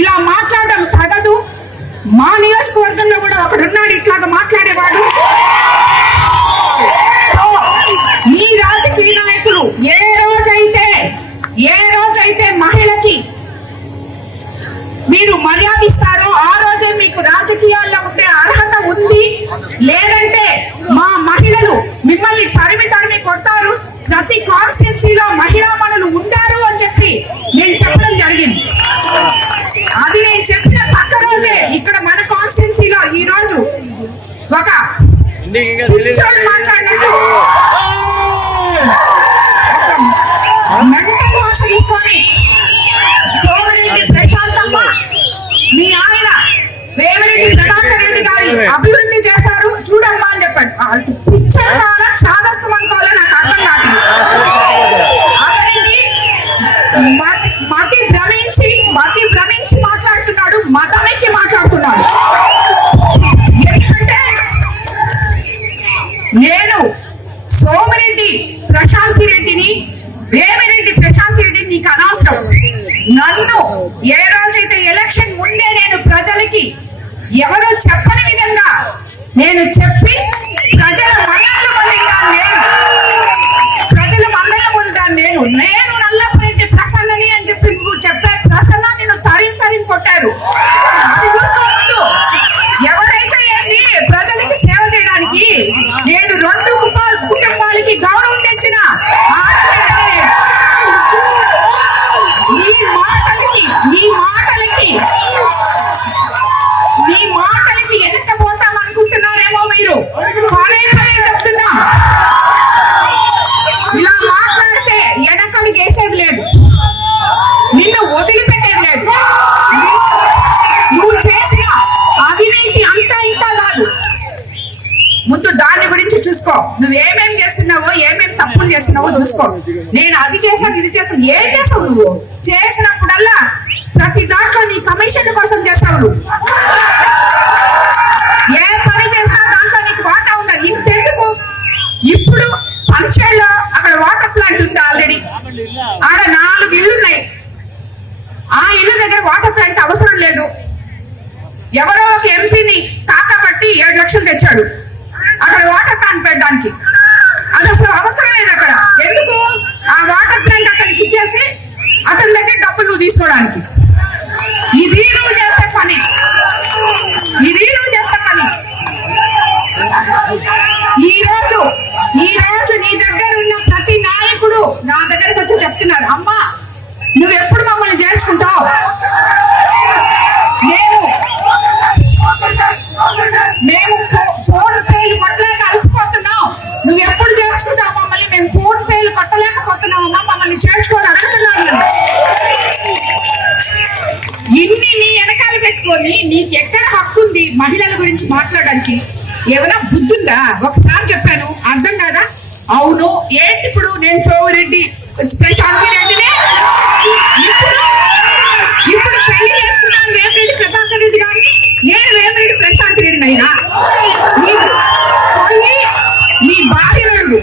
ఇలా మాట్లాడడం తగదు. మా నియోజకవర్గంలో కూడా ఒకడున్నాడు ఇట్లాగా మాట్లాడేవాడు. మీ రాజకీయ నాయకులు ఏ రోజైతే మహిళకి మీరు మర్యాద ఇస్తారో ఆ రోజే మీకు రాజకీయాల్లో ఉండే అర్హత ఉంది. లేదంటే మా మహిళలు మిమ్మల్ని తరిమి కొడతారు. ప్రతి కాన్స్టిట్యున్సీలో మహిళా మనులు ఉండారు అని చెప్పి నేను చెప్పడం జరిగింది. అది నేను చెప్పిన పక్క రోజే ఇక్కడ మన కాన్స్టిట్యున్సీలో ఈ రోజు ఒక మాట్లాడినట్టు మెంటల్ భాష తీసుకొని సోమిరెడ్డి ప్రశాంతమ్మ మీ ఆయన వేమిరెడ్డి ప్రభాకర్ రెడ్డి గారి అభివృద్ధి చేశారు చూడమ్మా అని చెప్పాడు. వాళ్ళకి పిక్చర్ కావాలా చాదస్తం అనుకోవాలా నాకు అర్థం కాదు. అతనికి మతి భ్రమించి మాట్లాడుతున్నాడు, మతమెక్కి మాట్లాడుతున్నాడు. ఎందుకంటే నేను సోమిరెడ్డి ప్రశాంతి రెడ్డిని వేమిరెడ్డి ప్రశాంతి రెడ్డిని నీకు అనవసరం. నన్ను ఏ రోజైతే ఎలక్షన్ ముందే నేను ప్రజలకి ఎవరో చెప్పని విధంగా నేను చెప్పి ప్రజల మన్ననలు పొందాను. నేను నల్లపురెడ్డి ప్రసన్నని అని చెప్పి నువ్వు చెప్పే ప్రసన్న నిన్ను తరిం కొట్టారు. అది చూసుకోవచ్చు. ఎవరైతే ఏంటి ప్రజలకి సేవ చేయడానికి నేను 2 కుటుంబాలకి గౌరవం తెచ్చిన నీ మాటలకి ఎనకపోతాం అనుకుంటున్నారేమో మీరు. పదే చెప్తున్నా, ఇలా మాట్లాడితే వెనకడికి వేసేది లేదు, నిన్ను వదిలిపెట్టేది లేదు. నువ్వు చేసిన అవినీతి అంతా ఇంత కాదు. ముందు దాని గురించి చూసుకో. నువ్వేమేం చేస్తున్నావో ఏమేం తప్పులు చేస్తున్నావో చూసుకో. నేను అది చేశాను ఇది చేశాను. ఏం చేసావు నువ్వు? చేసినప్పుడల్లా ప్రతి దాంట్లో నీ కమిషన్ కోసం చేస్తావు. నువ్వు ఏ పని చేసినా దాంట్లో నీకు వాటా ఉండదు. ఇంతెందుకు, ఇప్పుడు పంచేలో అక్కడ వాటర్ ప్లాంట్ ఉంది ఆల్రెడీ. ఆడ 4 ఇళ్ళు ఉన్నాయి. ఆ ఇల్లు దగ్గర వాటర్ ప్లాంట్ అవసరం లేదు. ఎవరో ఒక ఎంపీని కాకబట్టి 7 లక్షలు తెచ్చాడు అక్కడ వాటర్ ప్లాంట్ పెట్టడానికి. అది అసలు అవసరం లేదు అక్కడ. ఎందుకు? ఆ వాటర్ ప్లాంట్ అక్కడికి ఇచ్చేసి అతని దగ్గర డబ్బులు నువ్వు తీసుకోవడానికి. ఇది నువ్వు చేసే పని. ఈ రోజు నీ దగ్గర ఉన్న ప్రతి నాయకుడు నా దగ్గరకు వచ్చి చెప్తున్నారు, అమ్మా నువ్వు ఎప్పుడు మమ్మల్ని చేర్చుకుంటావు? మేము ఫోన్ పేలు కొట్టలేక అలసిపోతున్నావు. నువ్వు ఎప్పుడు చేర్చుకుంటావు మమ్మల్ని? మేము ఫోన్ పేలు కొట్టలేకపోతున్నావు అమ్మా, మమ్మల్ని చేర్చుకొని అడుగుతున్నాను. ఇన్ని నీ వెనకాల పెట్టుకొని నీకు ఎక్కడ హక్కు ఉంది మహిళల గురించి మాట్లాడడానికి? ఏమైనా బుద్ధుందా? ఒకసారి చెప్పాను అర్థం కాదా? అవును ఏంటి ఇప్పుడు నేను సోమిరెడ్డి ప్రశాంతి రెడ్డిని ఇప్పుడు పెళ్లి చేసుకున్నాను వేమిరెడ్డి ప్రభాకర్ రెడ్డి గారిని. నేను వేమిరెడ్డి ప్రశాంతి రెడ్డిని అయినా నీ భార్యను అడుగు.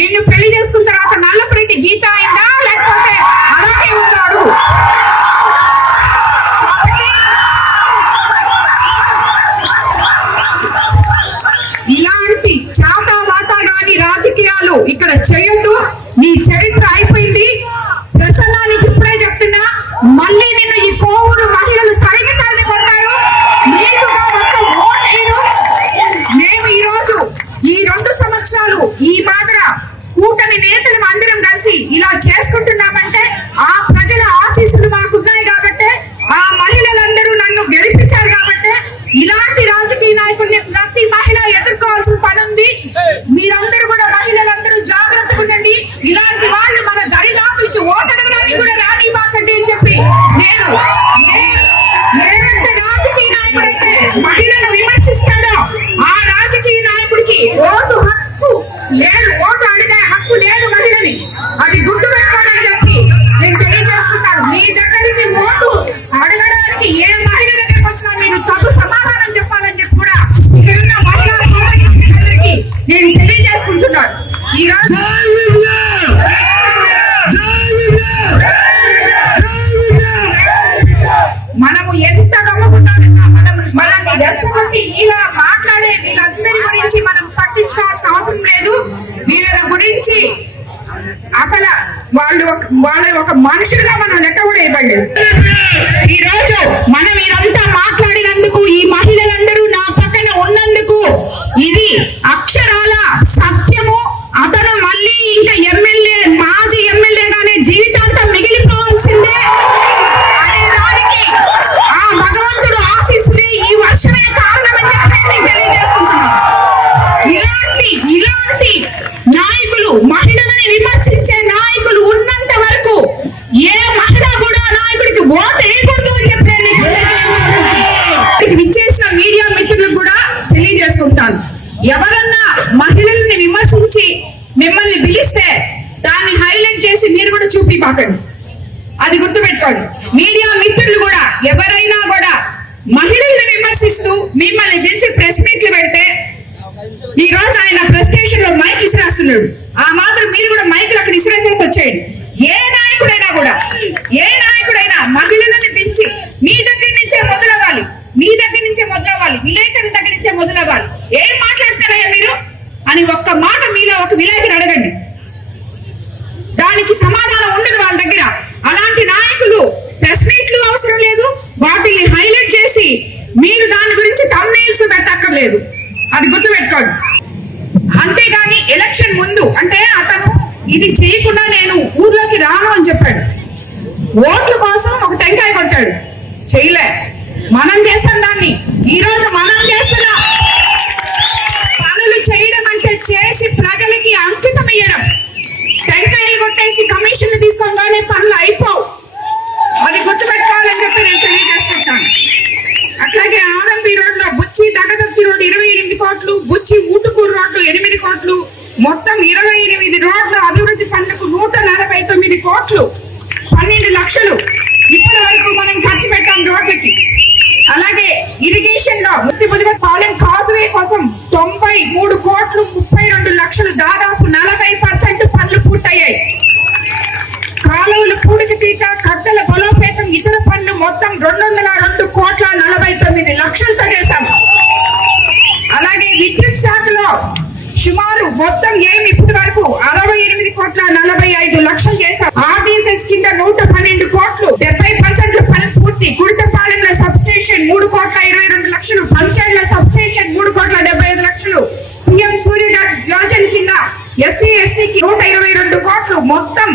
నిన్ను పెళ్లి చేసుకున్న తర్వాత నల్లపురెడ్డి గీత అయిందా లేకపోతే అలాగే ఉందో అడుగు. ఇలాంటి చాటావాతాగాని రాజకీయాలు ఇక్కడ చేయొద్దు. నీ చరిత్ర అయిపోయింది. ప్రసన్నానికి ఇప్పుడే చెప్తున్నా, మనము ఎంత గమ్మకుండాలన్నా మనల్ని రెచ్చగొట్టి ఇలా మాట్లాడే వీళ్ళందరి గురించి మనం పట్టించుకోవాల్సిన అవసరం లేదు. వీళ్ళ గురించి అసలు వాళ్ళ ఒక మనుషులుగా మనం లెక్క కూడా ఇవ్వలేదు. ఈ రోజు మనం ఇదంతా మాట్లాడినందుకు, ఈ మహిళలందరూ నా పక్కన ఉన్నందుకు ఇది అక్షరాల సత్యము. అతను మళ్ళీ ఇంకా ఎమ్మెల్యే, మాజీ ఎమ్మెల్యేగానే జీవితాంతం మిగిలిపోవాల్సిందే అనే దానికి ఆ భగవంతుడు ఆశిస్తే ఈ వర్షమే కారణమని చెప్పి తెలియజేసుకుంటున్నాను. ఇలాంటి నాయకులు, మహిళలని విమర్శించే నాయకులు ఉన్నంత వరకు ఏ మహిళ కూడా నాయకుడికి ఓటు వేయకూడదు అని చెప్పి విచ్చేసిన మీడియా మిత్రులకు కూడా తెలియజేసుకుంటాను. ఎవరన్నా మహిళల్ని విమర్శించి మిమ్మల్ని పిలిస్తే దాన్ని హైలైట్ చేసి మీరు కూడా చూపిపాకండి. అది గుర్తుపెట్టుకోండి. మీడియా మిత్రులు కూడా ఎవరైనా కూడా మహిళల్ని విమర్శిస్తూ మిమ్మల్ని పిలిచి ప్రెస్ మీట్లు పెడితే, ఈ రోజు ఆయన ప్రెస్ స్టేషన్ లో మైక్ ఇసిరేస్తున్నాడు, ఆ మాత్రం మీరు కూడా మైకులు అక్కడ ఇసిరేసేసి వచ్చేయండి. ఏ నాయకుడైనా మహిళలను పిలిచి మీ దగ్గర నుంచే మొదలవ్వాలి, విలేకరుల దగ్గర నుంచే మొదలవ్వాలి. ఏం మాట్లాడతారయ్యా మీరు అని ఒక్క మాట మీలో ఒక విలేకరు అడగండి, దానికి సమాధానం ఉండదు వాళ్ళ దగ్గర. అలాంటి నాయకులు ప్రెస్ మీట్లు అవసరం లేదు, వాటిని హైలైట్ చేసి మీరు దాని గురించి థంబ్నెయిల్స్ పెట్టక్కర్లేదు. అది గుర్తుపెట్టుకోండి. అంతేగాని ఎలక్షన్ ముందు అంటే అతను ఇది చేయకుండా నేను ఊర్లోకి రాను అని చెప్పాడు. ఓట్ల కోసం ఒక టెంకాయ కొట్టాడు, చేయలే. మనం చేస్తాం దాన్ని. ఈ రోజు మనం చేస్తున్నాం. పనులు చేయడం అంటే చేసి ప్రజలకి అంకితం ఇయ్యడం. టెంకాయలు కొట్టేసి కమిషన్లు తీసుకోగానే పనులు అయిపోవు. అది గుర్తుపెట్టుకోవాలని చెప్పి నేను తెలియజేసుకుంటాను. అట్లాగే ఆర్ఎంపీ రోడ్లో బుచ్చి దగదత్తి రోడ్డు 28 కోట్లు, బుచ్చి ఊటుకూరు రోడ్లు 8 కోట్లు, మొత్తం 28 రోడ్ల అభివృద్ధి పనులకు 149 కోట్లు, 12 లక్షలు ఇప్పటి వరకు మనం ఖర్చు పెట్టాం రోడ్లకి. అలాగే ఇరిగేషన్ లో పాలెం కాజువే కోసం 93 కోట్లు, 32 లక్షలు, దాదాపు 40% పనులు పూర్తయ్యాయి. కాలువలు పూడికి తీత, కట్టల బలోపేతం, ఇతర పనులు మొత్తం 202 కోట్ల 49 లక్షలతో చేశాం. అలాగే విద్యుత్ శాఖలో సుమారు మొత్తం ఇప్పటి వరకు 68 కోట్ల 45 లక్షలు చేశాం. ఆర్టీసీఎస్ కింద 112 కోట్లు, 70% పనులు పూర్తి. గుడితపాలెంలో సబ్ స్టేషన్ 3 కోట్ల 22 లక్షలు, పంచాయతీల సబ్ స్టేషన్ 3 కోట్ల 75 లక్షలు, పిఎం సూర్యఘర్ యోజన కింద ఎస్సీ ఎస్టీకి 122 కోట్లు, మొత్తం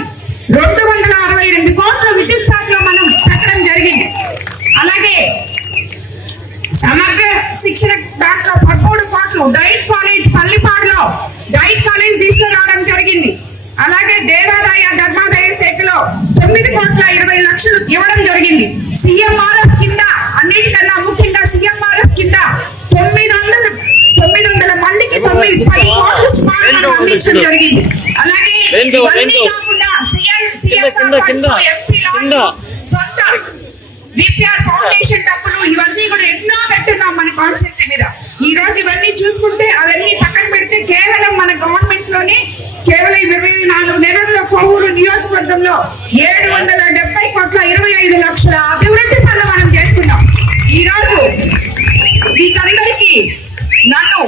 262 కోట్లు విద్యుత్ శాఖలో మనం పెట్టడం జరిగింది. అలాగే సమగ్ర శిక్షణ దాంట్లో 13 కోట్లు, డైట్ కాలేజ్ పల్లిపాడులో డైట్ కాలేజ్ తీసుకురావడం జరిగింది. అలాగే దేవాదాయ ధర్మాదాయ శాఖలో 9 కోట్ల 20 లక్షలు ఇవ్వడం జరిగింది. సిఎంఆర్ఎఫ్ కింద, అన్నిటికన్నా ముఖ్యంగా సిఎంఆర్ఎఫ్ కింద 900 మందికి 10 కోట్లు సుమారు అందించడం జరిగింది. అలాగే సొంత విపిఆర్ ఫౌండేషన్ డబ్బులు ఇవన్నీ కూడా ఎన్నో పెట్టున్నాం మన కాన్స్టిట్యూన్సీ మీద. ఈ రోజు ఇవన్నీ చూసుకుంటే అవన్నీ పక్కన పెడితే కేవలం మన గవర్నమెంట్ లోనే కేవలం 24 నెలల్లో కొవ్వూరు నియోజకవర్గంలో 770 కోట్ల 25 లక్షల అభివృద్ధి పనులు మనం చేస్తున్నాం. ఈ రోజు వీకందరికీ నన్ను